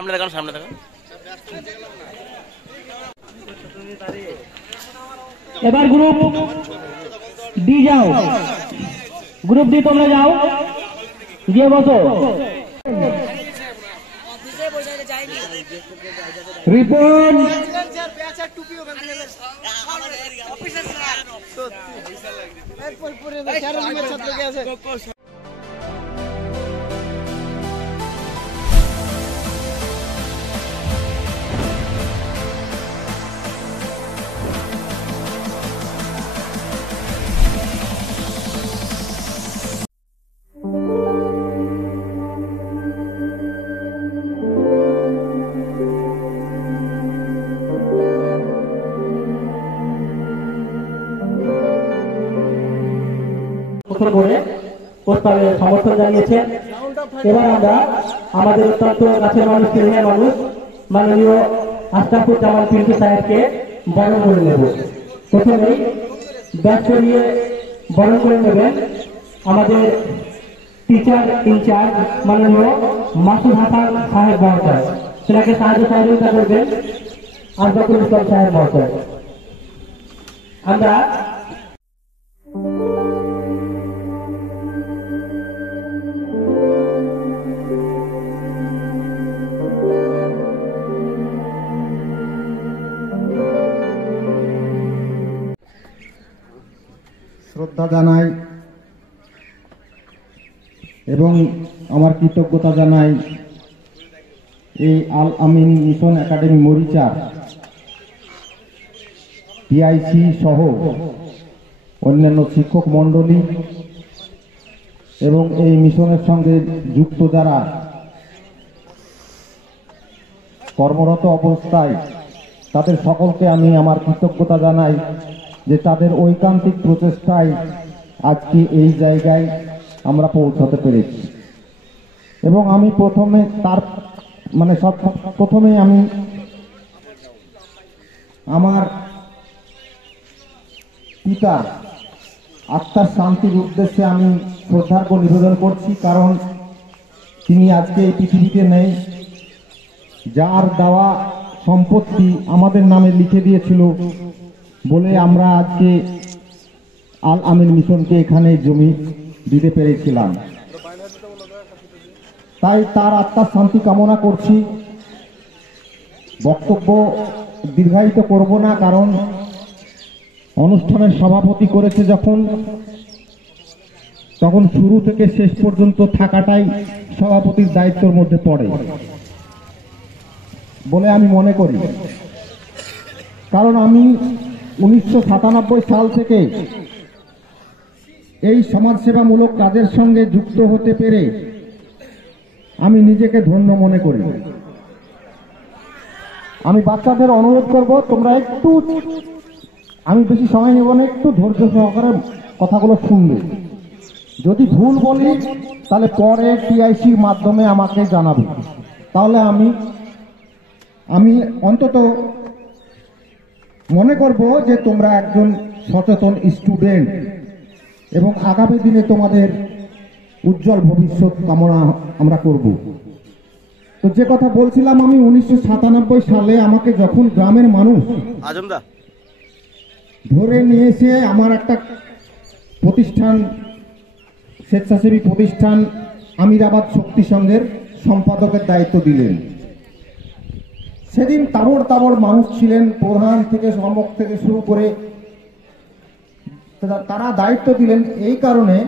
সামনে দেখান, সামনে দেখান। এবার গ্রুপ ডি যাও, গ্রুপ ডি তোমরা যাও, গিয়ে বসো। রিপন করে প্রস্তাবে সমর্থন জানিয়েছেন। এবার আমরা আমাদের অত্যন্ত কাছের মানুষ, সিনিয়র মানুষ মাননীয় আশরাফুল জামান পিন্টু সাহেবকে বরণ করে নেব। প্রথমেই ব্যাচ করিয়ে বরণ করে নেবেন আমাদের টিচার ইনচার্জ মাননীয় মাসুদ হাসান সাহেব মহাশয়। সেটাকে সাহায্য সহযোগিতা করবেন আশরাফুল ইসলাম সাহেব মহাশয়। আমরা শ্রদ্ধা জানাই এবং আমার কৃতজ্ঞতা জানাই এই আল আমিন মিশন একাডেমি মরিচা পিআইসি সহ অন্যান্য শিক্ষক মণ্ডলী এবং এই মিশনের সঙ্গে যুক্ত যারা কর্মরত অবস্থায় তাদের সকলকে আমি আমার কৃতজ্ঞতা জানাই যে তাদের ঐকান্তিক প্রচেষ্টায় আজকে এই জায়গায় আমরা পৌঁছাতে পেরেছি। এবং আমি প্রথমে আমি আমার পিতা আত্মার শান্তির উদ্দেশ্যে আমি শ্রদ্ধার্ঘ্য নিবেদন করছি, কারণ তিনি আজকে এই পৃথিবীতে নেই। যার দেওয়া সম্পত্তি আমাদের নামে লিখে দিয়েছিল বলে আমরা আজকে আল আমিন মিশনকে এখানে জমি দিতে পেরেছিলাম। তাই তার আত্মার শান্তি কামনা করছি। বক্তব্য দীর্ঘায়িত করব না, কারণ অনুষ্ঠানের সভাপতি করেছে তখন শুরু থেকে শেষ পর্যন্ত থাকাটাই সভাপতির দায়িত্বের মধ্যে পড়ে বলে আমি মনে করি। কারণ আমি 1997 সাল থেকে এই সমাজসেবামূলক কাজের সঙ্গে যুক্ত হতে পেরে আমি নিজেকে ধন্য মনে করি। আমি বাচ্চাদের অনুরোধ করব, তোমরা একটু, আমি বেশি সময় নেব না, একটু ধৈর্য সহকারে কথাগুলো শুনবে। যদি ভুল বলি তাহলে পরে টিআইসির মাধ্যমে আমাকে জানাবে, তাহলে আমি অন্তত মনে করব যে তোমরা একজন সচেতন স্টুডেন্ট এবং আগামী দিনে তোমাদের উজ্জ্বল ভবিষ্যৎ কামনা আমরা করব। তো যে কথা বলছিলাম, আমি 1997 সালে আমাকে যখন গ্রামের মানুষ ধরে নিয়ে এসে আমার একটা প্রতিষ্ঠান, স্বেচ্ছাসেবী প্রতিষ্ঠান আমিরাবাদ শক্তি সংঘের সম্পাদকের দায়িত্ব দিলেন, সেদিন তাবড় তাবড় মানুষ ছিলেন, প্রধান থেকে সম্মুখ থেকে শুরু করে। তারা দায়িত্ব দিলেন এই কারণে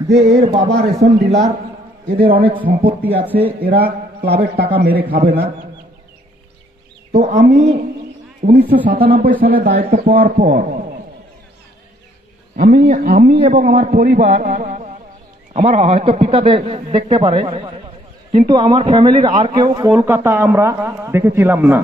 যে এর বাবা রেশন ডিলার, এদের অনেক সম্পত্তি আছে, এরা ক্লাবের টাকা মেরে খাবে না। তো আমি 1997 সালে দায়িত্ব পাওয়ার পর আমি এবং আমার পরিবার, আমার হয়তো পিতা দেখতে পারে, কিন্তু আমার ফ্যামিলির আর কেউ কলকাতা আমরা দেখেছিলাম না।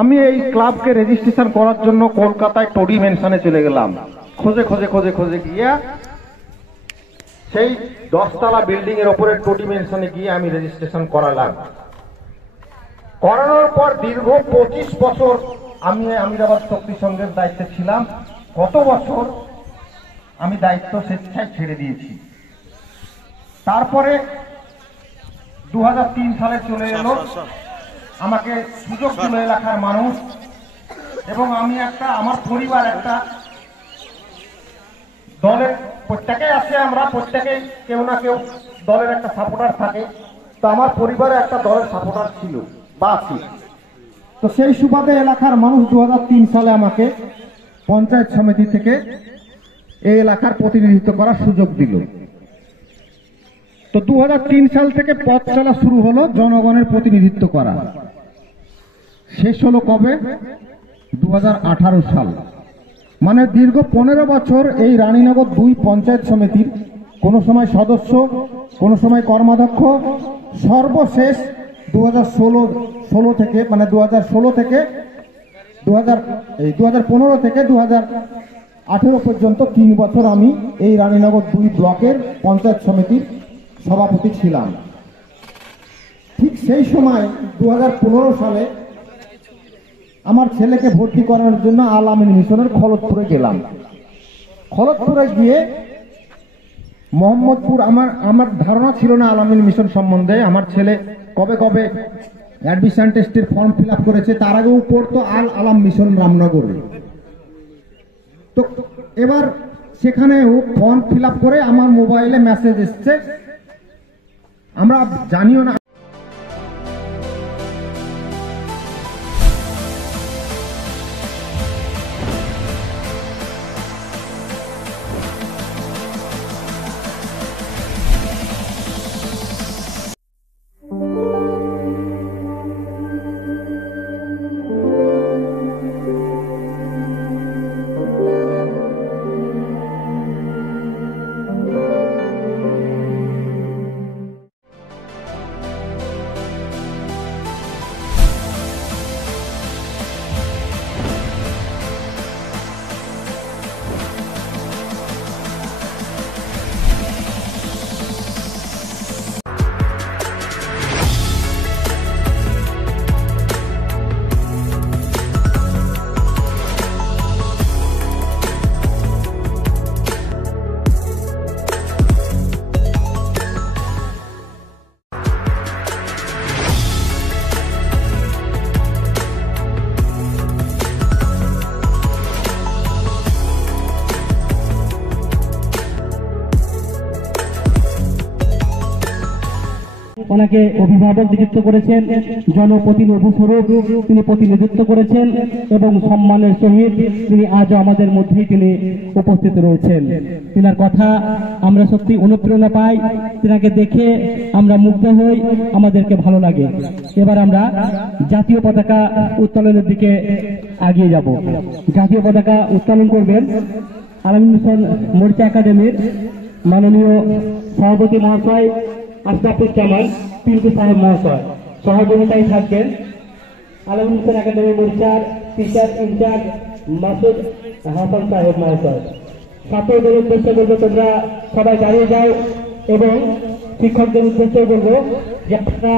আমি এই ক্লাবকে রেজিস্ট্রেশন করার জন্য কলকাতায় টোডি মেনশনে চলে গেলাম। খোঁজে খোঁজে খোঁজে খোঁজে গিয়ে সেই 10 তলা বিল্ডিং এর উপরে টোডি মেনশনে গিয়ে আমি রেজিস্ট্রেশন করালাম। করানোর পর দীর্ঘ 25 বছর আমি আমিরাবাদ শক্তি সংঘের দায়িত্বে ছিলাম। কত বছর আমি দায়িত্ব স্বেচ্ছায় ছেড়ে দিয়েছি। তারপরে 2003 সালে চলে এলো, আমাকে সুযোগ দিল এলাকার মানুষ, এবং আমি আমার পরিবার একটা দলের প্রত্যেকেই আছে, আমরা প্রত্যেকেই কেউ না কেউ দলের একটা সাপোর্টার থাকে। তো আমার পরিবারে একটা দলের সাপোর্টার ছিল বা আছে। তো সেই সুবাদে এলাকার মানুষ 2003 সালে আমাকে পঞ্চায়েত সমিতি থেকে এই এলাকার প্রতিনিধিত্ব করার সুযোগ দিল। তো 2003 সাল থেকে পথ চলা শুরু হলো জনগণের প্রতিনিধিত্ব করা। শেষ হলো কবে? 2018 সাল। মানে দীর্ঘ 15 বছর এই রানীনগর 2 পঞ্চায়েত সমিতির কোনো সময় সদস্য, কোনো সময় কর্মাধ্যক্ষ, সর্বশেষ 2015 থেকে 2018 পর্যন্ত 3 বছর আমি এই রানীনগর 2 ব্লকের পঞ্চায়েত সমিতির সভাপতি ছিলাম। ঠিক সেই সময় 2015 সালে আমার ছেলেকে ভর্তি করানোর জন্য আল আমিন মিশনের খলতপুরে গেলাম। খলতপুরে গিয়ে মোহাম্মদপুর, আমার ধারণা ছিল না আল আমিন মিশন সম্বন্ধে। আমার ছেলে কবে কবে অ্যাডমিশন টেস্টের ফর্ম ফিল আপ করেছে, তার আগেও পড়তো আল আলাম মিশন রামনগরে। তো এবার সেখানেও ফর্ম ফিল আপ করে আমার মোবাইলে মেসেজ এসছে, আমরা জানিও না। ওনাকে অভিভাবক নিযুক্ত করেছেন, জনপ্রতিনিধি স্বরূপ তিনি প্রতিনিধিত্ব করেছেন এবং সম্মানের সহিত তিনি আজও আমাদের মধ্যেই তিনি উপস্থিত রয়েছেন। তিনার কথা আমরা সত্যি অনুপ্রেরণা পাই, তিনাকে দেখে আমরা মুগ্ধ হই, আমাদেরকে ভালো লাগে। এবার আমরা জাতীয় পতাকা উত্তোলনের দিকে এগিয়ে যাব। জাতীয় পতাকা উত্তোলন করবেন আল আমিন মিশন মোর্চা একাডেমির মাননীয় সভাপতি মহাশয় আশরাফুজ্জামান পিন্টু সাহেব মহাশয়। সহযোগিতায় থাকবেন আল আমিন মিশন একাডেমি মোর্চার টিচার ইনচার্জ মাসুদ হাসান সাহেব মহাশয়। ছাত্রদের উদ্দেশ্যে বলবো তোমরা সবাই দাঁড়িয়ে যাও এবং শিক্ষকদের উদ্দেশ্যে বলবো যে আপনারা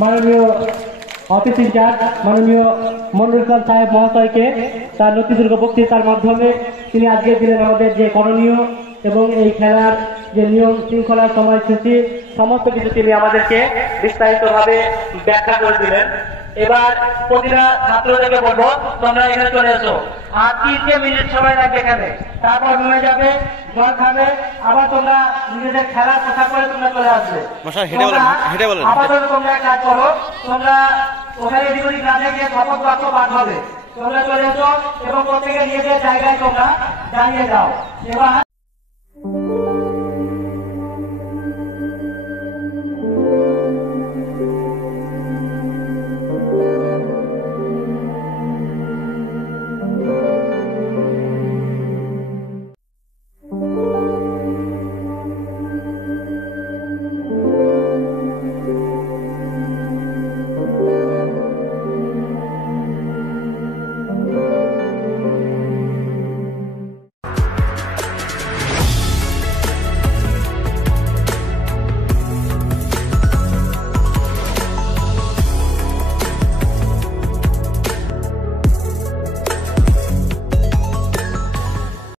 মাননীয় অফিস ইনচার্জ মাননীয় মনিরুল খান সাহেব মহাশয়কে তার নথিদুর্গ বক্তৃতার মাধ্যমে তিনি আজকে দিলেন আমাদের যে করণীয় এবং এই খেলার যে নিয়ম শৃঙ্খলার সময়সূচি সমস্ত কিছু তিনি আমাদেরকে বিস্তারিতভাবে ব্যাখ্যা করে দিলেন। এবার প্রতিটা ছাত্রদেরকে বলবো তোমরা এখানে চলে এসো, আর 30 মিনিট সময় লাগবে এখানে, তারপর রুমে যাবে, জল খাবে, আবার তোমরা নিজেদের খেলার কথা করে তোমরা চলে আসবে। আপাতত তোমরা এক কাজ করো, তোমরা ওখানে এদিকে কাজে গিয়ে শপথ বাক্য পাঠ হবে, তোমরা চলে এসো এবং প্রত্যেকে নিজেদের জায়গায় তোমরা দাঁড়িয়ে যাও। এবার